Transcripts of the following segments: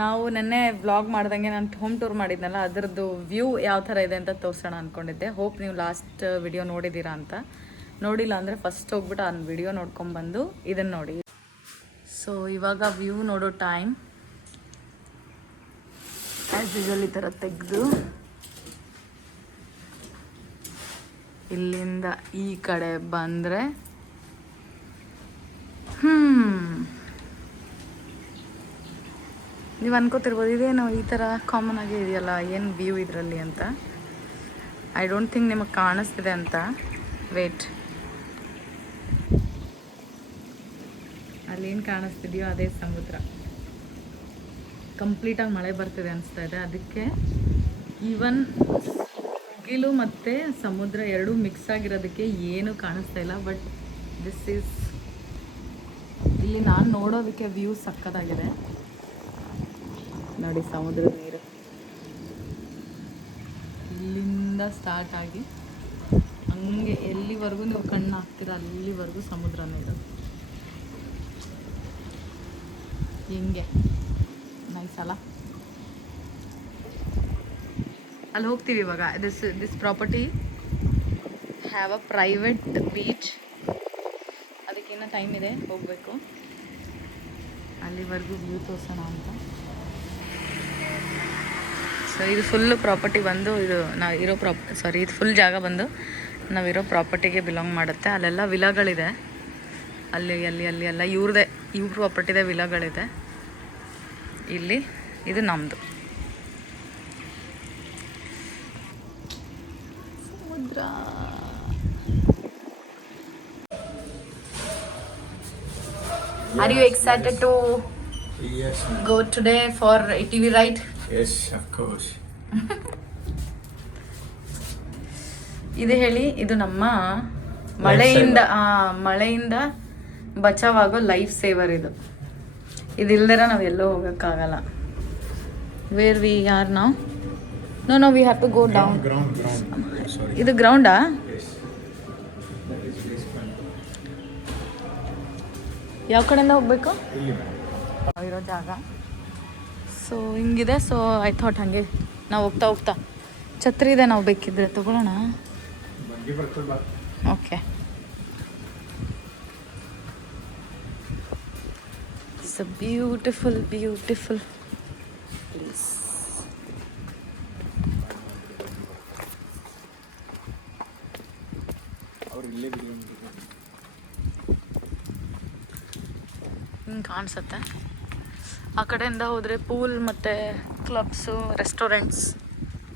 ನಾವು ನೆನ್ನೆ ವ್ಲಾಗ್ ಮಾಡ್ದಂಗೆ ನಾನು ಹೋಮ್ ಟೂರ್ ಮಾಡಿದ್ನಲ್ಲ ಅದರದ್ದು ವ್ಯೂ ಯಾವ ಥರ ಇದೆ ಅಂತ ತೋರಿಸೋಣ ಅಂದ್ಕೊಂಡಿದ್ದೆ. ಹೋಪ್ ನೀವು ಲಾಸ್ಟ್ ವಿಡಿಯೋ ನೋಡಿದ್ದೀರಾ ಅಂತ. ನೋಡಿಲ್ಲ ಅಂದರೆ ಫಸ್ಟ್ ಹೋಗ್ಬಿಟ್ಟು ಆ ವಿಡಿಯೋ ನೋಡ್ಕೊಂಬಂದು ಇದನ್ನು ನೋಡಿ. ಸೊ ಇವಾಗ ವ್ಯೂ ನೋಡೋ ಟೈಮ್. ಆ್ಯಸ್ ಯೂಶುವಲ್ ಈ ಥರ ತೆಗೆದು ಇಲ್ಲಿಂದ ಈ ಕಡೆ ಬಂದರೆ ನೀವು ಅನ್ಕೋತಿರ್ಬೋದು ಇದೇನು ಈ ಥರ ಕಾಮನ್ ಆಗಿ ಇದೆಯಲ್ಲ, ಏನು ವ್ಯೂ ಇದರಲ್ಲಿ ಅಂತ. ಐ ಡೋಂಟ್ ಥಿಂಕ್ ನಿಮಗೆ ಕಾಣಿಸ್ತಿದೆ ಅಂತ. ವೇಟ್, ಅಲ್ಲೇನು ಕಾಣಿಸ್ತಿದೆಯೋ ಅದೇ ಸಮುದ್ರ. ಕಂಪ್ಲೀಟಾಗಿ ಮಳೆ ಬರ್ತಿದೆ ಅನಿಸ್ತಾ ಇದೆ. ಅದಕ್ಕೆ ಈವನ್ ಮುಗಿಲು ಮತ್ತು ಸಮುದ್ರ ಎರಡೂ ಮಿಕ್ಸ್ ಆಗಿರೋದಕ್ಕೆ ಏನೂ ಕಾಣಿಸ್ತಾ ಇಲ್ಲ. ಬಟ್ ದಿಸ್ ಈಸ್ ಇಲ್ಲಿ ನಾನು ನೋಡೋದಕ್ಕೆ ವ್ಯೂ ಸಕ್ಕತ್ತಾಗಿದೆ ನೋಡಿ. ಸಮುದ್ರದ ನೀರು ಇಲ್ಲಿಂದ ಸ್ಟಾರ್ಟ್ ಆಗಿ ಹಂಗೆ ಎಲ್ಲಿವರೆಗೂ ನೀವು ಕಣ್ಣು ಹಾಕ್ತೀರ ಅಲ್ಲಿವರೆಗೂ ಸಮುದ್ರ ನೀರು. ಹಿಂಗೆ ನೈಸ್ ಅಲ್ಲ? ಅಲ್ಲಿ ಹೋಗ್ತೀವಿ ಇವಾಗ. This property have a private beach. ಅದಕ್ಕಿನ್ನ ಟೈಮ್ ಇದೆ, ಹೋಗಬೇಕು. ಅಲ್ಲಿವರೆಗೂ ವ್ಯೂ ತೋರಿಸೋಣ ಅಂತ. ಸೊ ಇದು ಫುಲ್ಲು ಪ್ರಾಪರ್ಟಿ ಬಂದು ಇದು ನಾವು ಇರೋ ಇದು ಫುಲ್ ಜಾಗ ಬಂದು ನಾವಿರೋ ಪ್ರಾಪರ್ಟಿಗೆ ಬಿಲಾಂಗ್ ಮಾಡುತ್ತೆ. ಅಲ್ಲೆಲ್ಲ ವಿಲಾಗಳಿದೆ. ಅಲ್ಲಿ ಎಲ್ಲ ಇವ್ರ ಪ್ರಾಪರ್ಟಿದೆ, ವಿಲಾಗಳಿದೆ. ಇಲ್ಲಿ ಇದು ನಮ್ಮದು ಸಮುದ್ರ. Are you excited to go today for ATV ride? Yes, of course. ಇದು ಹೇಳಿ, ಇದು ನಮ್ಮ ಮಳೆಯಿಂದ ಬಚಾವಾಗೋ ಲೈಫ್ ಸೇವರ್. ಇದಿಲ್ದರ ನಾವು ಎಲ್ಲೋ ಹೋಗೋಕ್ಕಾಗಲ್ಲ. ವೇರ್ ವಿ ಆರ್ ನಾವು? No we have to go down. Sorry. ಇದು ಗ್ರೌಂಡಾ? Yes. That is place fun. ಯಾವ ಕಡೆಯಿಂದ ಹೋಗ್ಬೇಕು? ಇಲ್ಲಿ ಇರೋ ಜಾಗ. ಸೊ ಹಿಂಗಿದೆ. ಸೊ ಐ ಥಾಟ್ ಹಾಗೆ ನಾವು ಹೋಗ್ತಾ ಛತ್ರಿ ಇದೆ, ನಾವು ಬೇಕಿದ್ರೆ ತಗೊಳ್ಳೋಣ. ಬಂಡಿ ಬರ್ತದೆ ಬಾ. Okay. It's a beautiful place. ಅವ್ರು ಇಲ್ಲೇ ಬಿಡಿ. ಹಿಂಗೆ ಕಾಣಿಸುತ್ತೆ. ಆ ಕಡೆಯಿಂದ ಹೋದರೆ ಪೂಲ್ ಮತ್ತು ಕ್ಲಬ್ಸು, ರೆಸ್ಟೋರೆಂಟ್ಸ್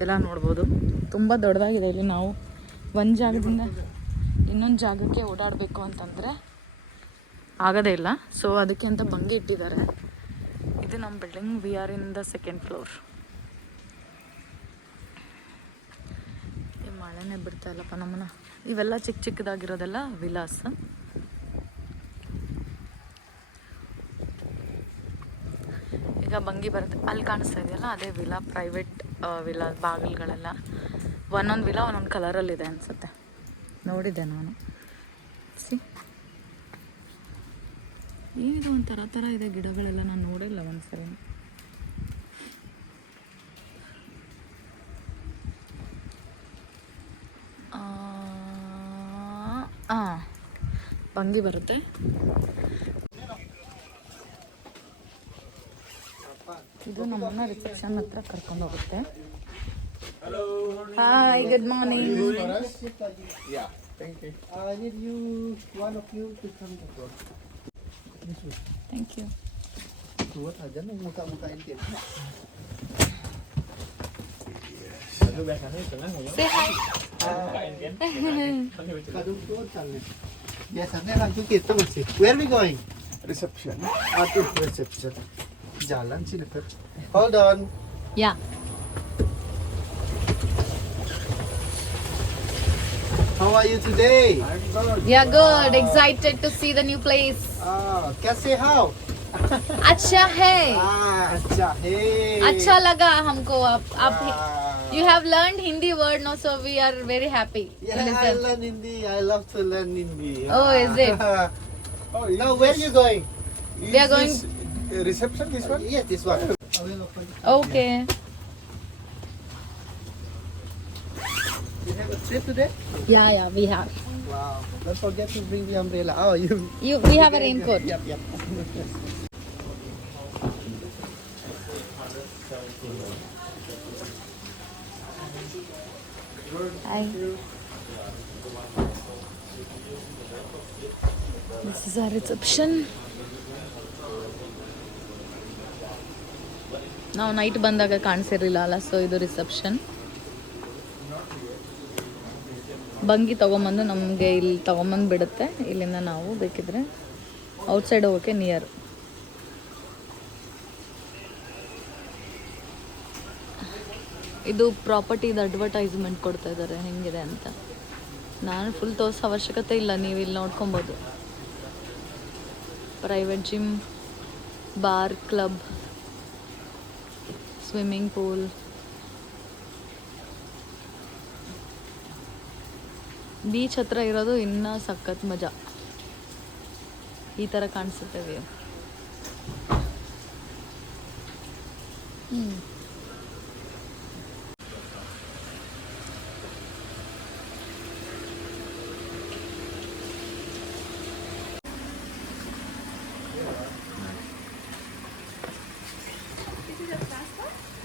ಎಲ್ಲ ನೋಡ್ಬೋದು. ತುಂಬ ದೊಡ್ಡದಾಗಿದೆ. ಇಲ್ಲಿ ನಾವು ಒಂದು ಜಾಗದಿಂದ ಇನ್ನೊಂದು ಜಾಗಕ್ಕೆ ಓಡಾಡಬೇಕು ಅಂತಂದರೆ ಆಗೋದೇ ಇಲ್ಲ. ಸೊ ಅದಕ್ಕೆ ಅಂತ ಬಂಗಿ ಇಟ್ಟಿದ್ದಾರೆ. ಇದು ನಮ್ಮ building. We are in the 2nd floor. ಈ ಮಳೆನೇ ಬಿಡ್ತಾ ಇಲ್ಲಪ್ಪ ನಮ್ಮನ್ನ. ಇವೆಲ್ಲ ಚಿಕ್ಕದಾಗಿರೋದೆಲ್ಲ ವಿಲಾಸ್. ಈಗ ಬಂಗಿ ಬರುತ್ತೆ. ಅಲ್ಲಿ ಕಾಣಿಸ್ತಾ ಇದೆಯಲ್ಲ ಅದೇ ವಿಲಾ, ಪ್ರೈವೇಟ್ ವಿಲಾ. ಬಾಗಿಲುಗಳೆಲ್ಲ ಒಂದೊಂದು ವಿಲಾ ಒಂದೊಂದು ಕಲರಲ್ಲಿದೆ ಅನಿಸುತ್ತೆ. ನೋಡಿದ್ದೆ ನಾನು. ಏನಿದು ಒಂಥರ ಥರ ಇದೆ ಗಿಡಗಳೆಲ್ಲ. ನಾನು ನೋಡಿಲ್ಲ ಒಂದ್ಸರಿ. ಬಂಗಿ ಬರುತ್ತೆ. ಇದು ನಮ್ಮನ್ನ ರಿಸೆಪ್ಷನ್ ಹತ್ರ ಕರ್ಕೊಂಡು ಹೋಗುತ್ತೆ. Hi, good morning. Yeah, thank you. I need one of you to come to work. Thank you. Buat aja nih muka-muka intim. Say hi. Kadung tuh canggih. Biasanya langsung kita masih. Where we going? Reception. Aduh, reception. Jalan sih dekat. Hold on. Yeah. How are you today? I'm good. Yeah, good. Excited to see the new place. कैसे how? अच्छा है. अच्छा है. अच्छा लगा हमको. आप you have learned Hindi word now, so we are very happy. Yeah, I learn Hindi. I love to learn Hindi. Oh, is it? Oh, Now, where you going? We are going. Reception, this one? Yes, this one. will open. Okay. You have a trip today? Yeah we have. Wow. Don't forget to bring the umbrella. Oh, you. We have a raincoat. Yep. Hi. This is our reception. ನಾವು night ಬಂದಾಗ ಕಾಣಿಸಿರಲಿಲ್ಲ ಅಲ್ಲ, so ಇದು reception. ಬಂಗಿ ತೊಗೊಂಬಂದು ನಮಗೆ ಇಲ್ಲಿ ತೊಗೊಂಬಂದು ಬಿಡುತ್ತೆ. ಇಲ್ಲಿಂದ ನಾವು ಬೇಕಿದ್ರೆ ಔಟ್ಸೈಡ್ ಹೋಗೋಕ್ಕೆ ನಿಯರ್. ಇದು ಪ್ರಾಪರ್ಟಿದು ಅಡ್ವರ್ಟೈಸ್ಮೆಂಟ್ ಕೊಡ್ತಾ ಇದ್ದಾರೆ ಹೆಂಗಿದೆ ಅಂತ. ನಾನು ಫುಲ್ ತೋರಿಸೋ ಅವಶ್ಯಕತೆ ಇಲ್ಲ, ನೀವು ಇಲ್ಲಿ ನೋಡ್ಕೊಬೋದು. Private gym, bar, club, swimming pool. Beach ಹತ್ರ ಇರೋದು ಇನ್ನೂ ಸಖತ್ ಮಜಾ. ಈ ಥರ ಕಾಣಿಸುತ್ತೆ view.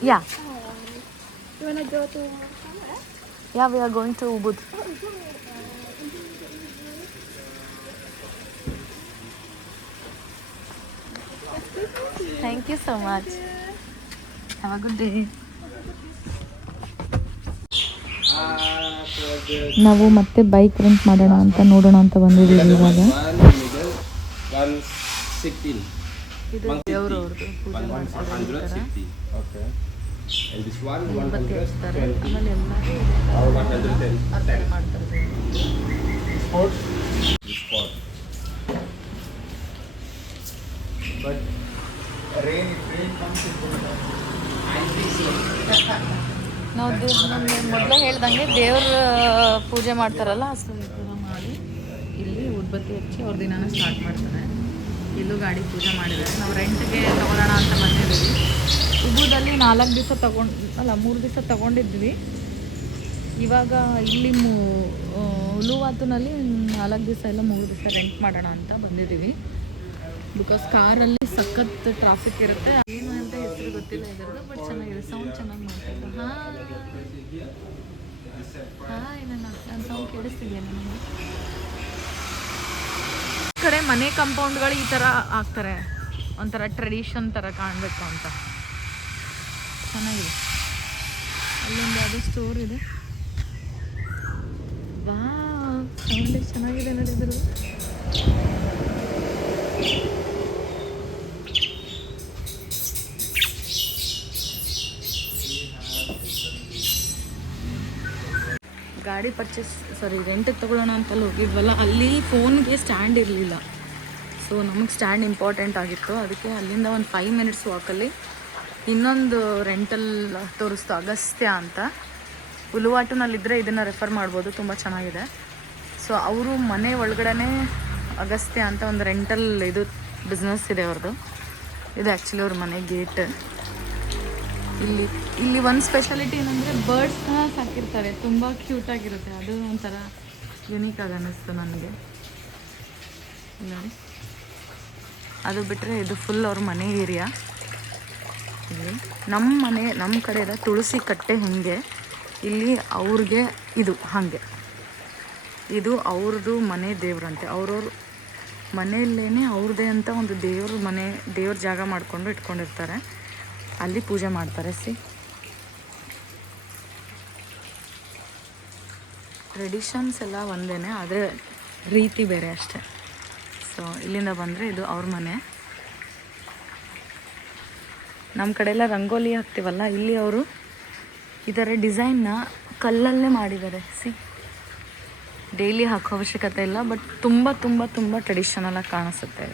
Yeah. You wanna go to somewhere? Yeah, we are going to Ubud. Thank you so much. Have a good day. ನಾವು ಮತ್ತೆ ಬೈಕ್ ರೆಂಟ್ ಮಾಡೋಣ ಅಂತ ನೋಡೋಣ ಅಂತ ಬಂದಿದ್ದೀವಿ ಇವಾಗ. ಇದು ದೇವರು ಅವ್ರದ್ದು ಪೂಜೆ ಮಾಡ್ತಾರೆ. Okay. And this one, ಮೊಂಬತ್ತಿ 100. ಹಚ್ತಾರೆ. ಆಮೇಲೆ ಎಲ್ಲರೂ Or 110. ಅರ್ಪಣೆ ಮಾಡ್ತಾರೆ. Sport. This sport. But rain comes in good time. ನಾವು ಮೊದಲೇ ಹೇಳ್ದಂಗೆ ದೇವ್ರ ಪೂಜೆ ಮಾಡ್ತಾರಲ್ಲ, ಸೊ ಈ ಥರ ಮಾಡಿ ಇಲ್ಲಿ ಉದ್ಬತ್ತಿ ಹಚ್ಚಿ ಅವ್ರ ದಿನಾನ ಸ್ಟಾರ್ಟ್ ಮಾಡ್ತಾರೆ. ಇಲ್ಲೂ ಗಾಡಿ ಪೂಜೆ ಮಾಡಿದ್ದಾರೆ. ನಾವು ರೆಂಟ್ಗೆ ತೊಗೊಳ್ಳೋಣ ಅಂತ ಬಂದಿದ್ದೀವಿ. ಉಬುದಲ್ಲಿ 4 ದಿವಸ ಅಲ್ಲ 3 ದಿವಸ ತೊಗೊಂಡಿದ್ವಿ. ಇವಾಗ ಇಲ್ಲಿ ಉಲುವಾತುನಲ್ಲಿ 4 ದಿವಸ ಇಲ್ಲ 3 ದಿವಸ ರೆಂಟ್ ಮಾಡೋಣ ಅಂತ ಬಂದಿದ್ದೀವಿ. ಬಿಕಾಸ್ ಕಾರಲ್ಲಿ ಸಖತ್ ಟ್ರಾಫಿಕ್ ಇರುತ್ತೆ. ಏನು ಅಂತ ಹೆಸರು ಗೊತ್ತಿಲ್ಲ ಇದರದ್ದು, ಬಟ್ ಚೆನ್ನಾಗಿದೆ. ಸೌಂಡ್ ಚೆನ್ನಾಗಿ ಮಾಡ್ತಿದ್ದು. ಹಾಯ್ ನನ್ನ ಸೌಂಡ್ ಕೇಳಿಸ್ತಿದೆಯಾ ನನಗೆ? ಈ ಕಡೆ ಮನೆ ಕಾಂಪೌಂಡ್ಗಳು ಈ ಥರ ಹಾಕ್ತಾರೆ, ಒಂಥರ ಟ್ರೆಡಿಷನ್ ಥರ ಕಾಣಬೇಕು ಅಂತ. ಚೆನ್ನಾಗಿದೆ. ಅಲ್ಲೊಂದು ಯಾವುದೋ ಸ್ಟೋರ್ ಇದೆ. ವಾ, ಸೌಂಡ್ ಚೆನ್ನಾಗಿದೆ ನೋಡಿದ್ರು. ಗಾಡಿ ರೆಂಟಿಗೆ ತೊಗೊಳ್ಳೋಣ ಅಂತಲ್ಲಿ ಹೋಗಿದ್ವಲ್ಲ, ಅಲ್ಲಿ ಫೋನ್ಗೆ ಸ್ಟ್ಯಾಂಡ್ ಇರಲಿಲ್ಲ. ಸೊ ನಮಗೆ ಸ್ಟ್ಯಾಂಡ್ ಇಂಪಾರ್ಟೆಂಟ್ ಆಗಿತ್ತು. ಅದಕ್ಕೆ ಅಲ್ಲಿಂದ ಒಂದು 5 ಮಿನಿಟ್ಸ್ ವಾಕಲ್ಲಿ ಇನ್ನೊಂದು ರೆಂಟಲ್ ತೋರಿಸ್ತು, ಅಗಸ್ತ್ಯ ಅಂತ. ಉಲುವಾಟುನಲ್ಲಿದ್ದರೆ ಇದನ್ನು ರೆಫರ್ ಮಾಡ್ಬೋದು, ತುಂಬ ಚೆನ್ನಾಗಿದೆ. ಸೊ ಅವರು ಮನೆ ಒಳಗಡೆ ಅಗಸ್ತ್ಯ ಅಂತ ಒಂದು ರೆಂಟಲ್ ಇದು ಬಿಸ್ನೆಸ್ ಇದೆ ಅವ್ರದ್ದು. ಇದು ಆ್ಯಕ್ಚುಲಿ ಅವ್ರ ಮನೆ ಗೇಟ್. ಇಲ್ಲಿ ಒಂದು ಸ್ಪೆಷಾಲಿಟಿ ಏನಂದರೆ ಬರ್ಡ್ಸ್ನ ಸಾಕಿರ್ತಾರೆ, ತುಂಬ ಕ್ಯೂಟಾಗಿರುತ್ತೆ. ಅದು ಒಂಥರ ಯುನೀಕ್ ಆಗಿ ಅನ್ನಿಸ್ತು ನನಗೆ. ನೋಡಿ, ಅದು ಬಿಟ್ಟರೆ ಇದು ಫುಲ್ ಅವ್ರ ಮನೆ ಏರಿಯಾ. ಇಲ್ಲಿ ನಮ್ಮ ಕಡೆ ಎಲ್ಲ ತುಳಸಿ ಕಟ್ಟೆ ಹೆಂಗೆ, ಇಲ್ಲಿ ಅವ್ರಿಗೆ ಇದು ಹಾಗೆ. ಇದು ಅವ್ರದ್ದು ಮನೆ ದೇವ್ರಂತೆ. ಅವ್ರವ್ರ ಮನೆಯಲ್ಲೇ ಅವ್ರದ್ದೇ ಅಂತ ಒಂದು ದೇವ್ರ ಜಾಗ ಮಾಡಿಕೊಂಡು ಇಟ್ಕೊಂಡಿರ್ತಾರೆ. ಅಲ್ಲಿ ಪೂಜೆ ಮಾಡ್ತಾರೆ. ಟ್ರೆಡಿಷನ್ಸ್ ಎಲ್ಲ ಒಂದೇ, ಆದರೆ ರೀತಿ ಬೇರೆ ಅಷ್ಟೆ. ಸೊ ಇಲ್ಲಿಂದ ಬಂದರೆ ಇದು ಅವ್ರ ಮನೆ. ನಮ್ಮ ಕಡೆ ಎಲ್ಲ ರಂಗೋಲಿ ಹಾಕ್ತೀವಲ್ಲ, ಇಲ್ಲಿ ಅವರು ಇದರ ಡಿಸೈನ್ನ ಕಲ್ಲಲ್ಲೇ ಮಾಡಿದ್ದಾರೆ. ಡೈಲಿ ಹಾಕೋ ಅವಶ್ಯಕತೆ ಇಲ್ಲ, ಬಟ್ ತುಂಬ ತುಂಬ ತುಂಬ ಟ್ರೆಡಿಷನಲ್ ಆಗಿ ಕಾಣಿಸುತ್ತೆ.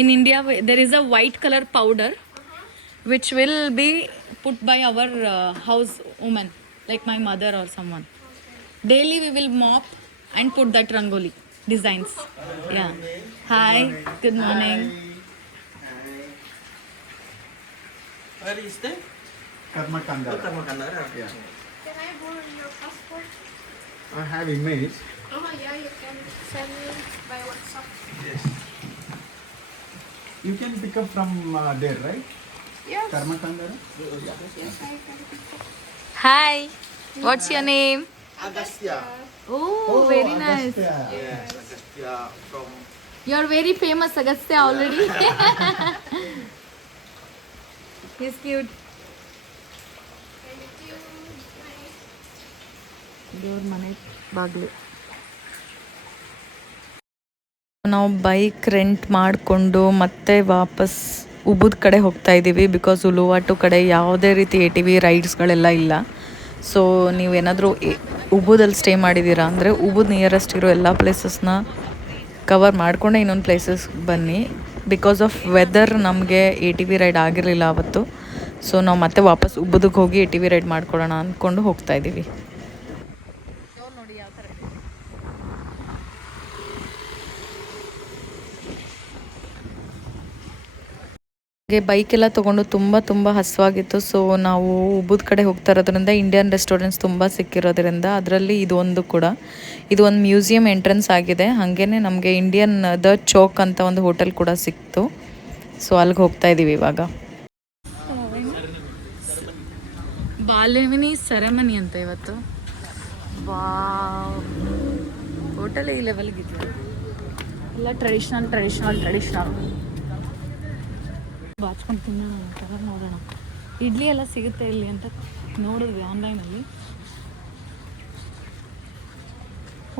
In India, there is a white color powder which will be put by our house woman, like my mother or someone. Daily we will mop and put that rangoli designs. Yeah. Hi, good morning. Where is the? Karmakanda. Oh, Karmakanda. Yeah. Can I borrow your passport? I have image. Yeah, you can send me by WhatsApp. Yes. You can pick up from there, right? Yes. Karmakanda. Yes, I can pick up. Hi, what's your name? Agastya. Oh very nice. Yes, Agastya from. You are very famous Agastya already. Is cute. Thank you. Nice. ದೇವ್ರ ಮನೆ ಬಾಗಿಲು. ನಾವು bike rent ಮಾಡಿಕೊಂಡು ಮತ್ತೆ ವಾಪಸ್ ಉಬುದ್ ಕಡೆ ಹೋಗ್ತಾ ಇದ್ದೀವಿ. ಬಿಕಾಸ್ ಉಲುವಾಟು ಕಡೆ ಯಾವುದೇ ರೀತಿ ATV ರೈಡ್ಸ್ಗಳೆಲ್ಲ ಇಲ್ಲ. ಸೊ ನೀವೇನಾದರೂ ಉಬುದಲ್ಲಿ ಸ್ಟೇ ಮಾಡಿದ್ದೀರಾ ಅಂದರೆ ಉಬುದ್ ನಿಯರೆಸ್ಟ್ ಇರೋ ಎಲ್ಲ ಪ್ಲೇಸಸ್ನ ಕವರ್ ಮಾಡಿಕೊಂಡೆ ಇನ್ನೊಂದು ಪ್ಲೇಸಸ್ ಬನ್ನಿ. ಬಿಕಾಸ್ ಆಫ್ ವೆದರ್ ನಮಗೆ ATV ರೈಡ್ ಆಗಿರಲಿಲ್ಲ ಅವತ್ತು. ಸೊ ನಾವು ಮತ್ತೆ ವಾಪಸ್ ಉಬುದಕ್ಕೆ ಹೋಗಿ ATV ರೈಡ್ ಮಾಡ್ಕೊಳ್ಳೋಣ ಅಂದ್ಕೊಂಡು ಹೋಗ್ತಾ ಇದ್ದೀವಿ. ನೋಡಿ ಯಾವ ಥರ ಬೈಕೆಲ್ಲ ತೊಗೊಂಡು ತುಂಬ ಹಸುವಾಗಿತ್ತು. ಸೊ ನಾವು ಉಬುದ್ ಕಡೆ ಹೋಗ್ತಾ ಇರೋದ್ರಿಂದ ಇಂಡಿಯನ್ ರೆಸ್ಟೋರೆಂಟ್ಸ್ ತುಂಬ ಸಿಕ್ಕಿರೋದ್ರಿಂದ ಅದರಲ್ಲಿ ಇದು ಒಂದು ಕೂಡ. ಇದು ಒಂದು ಮ್ಯೂಸಿಯಂ ಎಂಟ್ರೆನ್ಸ್ ಆಗಿದೆ. ಹಾಗೇನೆ ನಮಗೆ ಇಂಡಿಯನ್ ದ ಚೌಕ್ ಅಂತ ಒಂದು ಹೋಟೆಲ್ ಕೂಡ ಸಿಕ್ತು. ಸೊ ಅಲ್ಲಿಗೆ ಹೋಗ್ತಾ ಇದ್ದೀವಿ ಇವಾಗ. ಬಾಲೆಮಿನಿ ಸೆರೆಮನಿ ಅಂತ ಇವತ್ತು. ಹೋಟೆಲ್ ಈ ಲೆವೆಲ್ಗಿದೆ. ಎಲ್ಲ ಟ್ರೆಡಿಷ್ನಲ್ ಬಾಚ್ಕೊಂಡು ತಿನ್ನೋಣ ಅಂತ ನೋಡೋಣ. ಇಡ್ಲಿ ಎಲ್ಲ ಸಿಗುತ್ತೆ ಇಲ್ಲಿ ಅಂತ ನೋಡಿದ್ವಿ ಆನ್ಲೈನಲ್ಲಿ.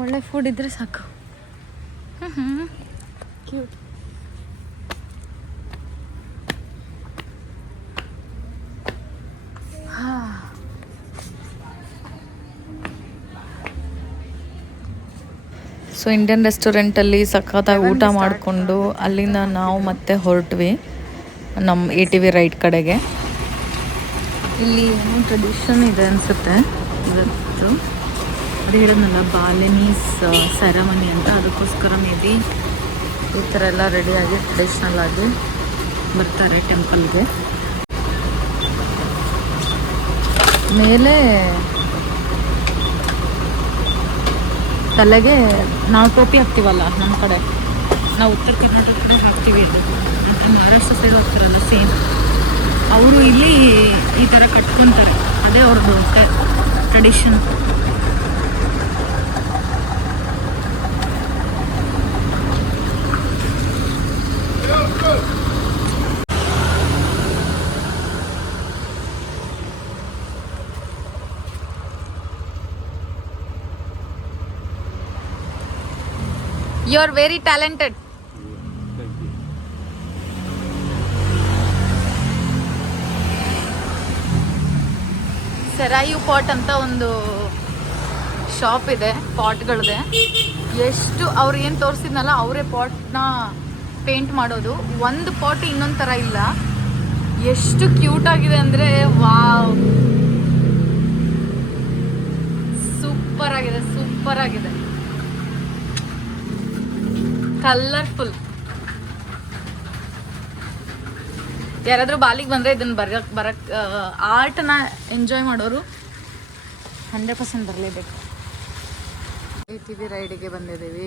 ಒಳ್ಳೆ ಫುಡ್ ಇದ್ದರೆ ಸಾಕು. ಕ್ಯೂಟ್. ಸೊ ಇಂಡಿಯನ್ ರೆಸ್ಟೋರೆಂಟಲ್ಲಿ ಸಖತ್ತಾಗಿ ಊಟ ಮಾಡಿಕೊಂಡು ಅಲ್ಲಿಂದ ನಾವು ಮತ್ತೆ ಹೊರಟ್ವಿ ನಮ್ಮ ATV ರೈಡ್ ಕಡೆಗೆ. ಇಲ್ಲಿ ಏನೋ ಟ್ರೆಡಿಷನ್ ಇದೆ ಅನಿಸುತ್ತೆ ಇವತ್ತು. ಅದು ಹೇಳಿದ್ನಲ್ಲ ಬಾಲೆನೀಸ್ ಸೆರೆಮನಿ ಅಂತ, ಅದಕ್ಕೋಸ್ಕರ ಮೇ ಬಿ ಈ ಥರ ಎಲ್ಲ ರೆಡಿಯಾಗಿ ಟ್ರೆಡಿಷ್ನಲ್ ಆಗಿ ಬರ್ತಾರೆ ಟೆಂಪಲ್ಗೆ. ಮೇಲೆ ತಲೆಗೆ ನಾವು ಟೋಪಿ ಹಾಕ್ತೀವಲ್ಲ ನಮ್ಮ ಕಡೆ, ನಾವು ಉತ್ತರ ಕರ್ನಾಟಕ ಕಡೆ ಹಾಕ್ತೀವಿ. ಇದು ಮಹಾರಾಷ್ಟ್ರ ಸೈಡ್ ಹೋಗ್ತಾರಲ್ಲ ಸೇಮ್, ಅವರು ಇಲ್ಲಿ ಈ ಥರ ಕಟ್ಕೊತಾರೆ. ಅದೇ ಅವ್ರದ್ದು tradition. You are very talented. ಸೆರಾಯು ಪಾಟ್ ಅಂತ ಒಂದು ಶಾಪ್ ಇದೆ, ಪಾಟ್ಗಳದೆ. ಎಷ್ಟು ಅವ್ರು ಏನು ತೋರಿಸಿದ್ನಲ್ಲ ಅವರೇ ಪಾಟ್ನ ಪೇಂಟ್ ಮಾಡೋದು. ಒಂದು ಪಾಟ್ ಇನ್ನೊಂದು ಥರ ಇಲ್ಲ. ಎಷ್ಟು ಕ್ಯೂಟ್ ಆಗಿದೆ ಅಂದರೆ ವಾವ್, ಸೂಪರ್ ಆಗಿದೆ, ಕಲರ್ಫುಲ್. ಯಾರಾದರೂ ಬಾಲಿಗೆ ಬಂದರೆ ಇದನ್ನು ಬರಕ್ಕೆ ಆರ್ಟನ್ನ ಎಂಜಾಯ್ ಮಾಡೋರು 100% ಬರಲೇಬೇಕು. ATV ರೈಡಿಗೆ ಬಂದಿದ್ದೀವಿ.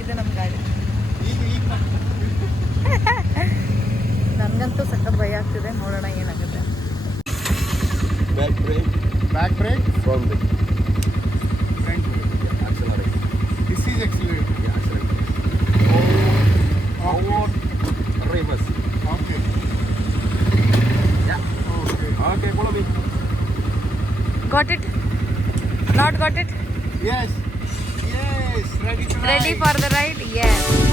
ಇದು ನಮ್ಮ ಗಾಡಿ. ನನಗಂತೂ ಸಖತ್ ಭಯ ಆಗ್ತಿದೆ. ನೋಡೋಣ ಏನಾಗುತ್ತೆ. Back brake. Front brake. Front brake. Yeah, accelerate. This is accelerate. Yeah, accelerate. Forward. Reverse. Okay. Yeah. Okay, follow me. Got it? Not got it? Yes. Ready to ride. Ready for the ride? Yes.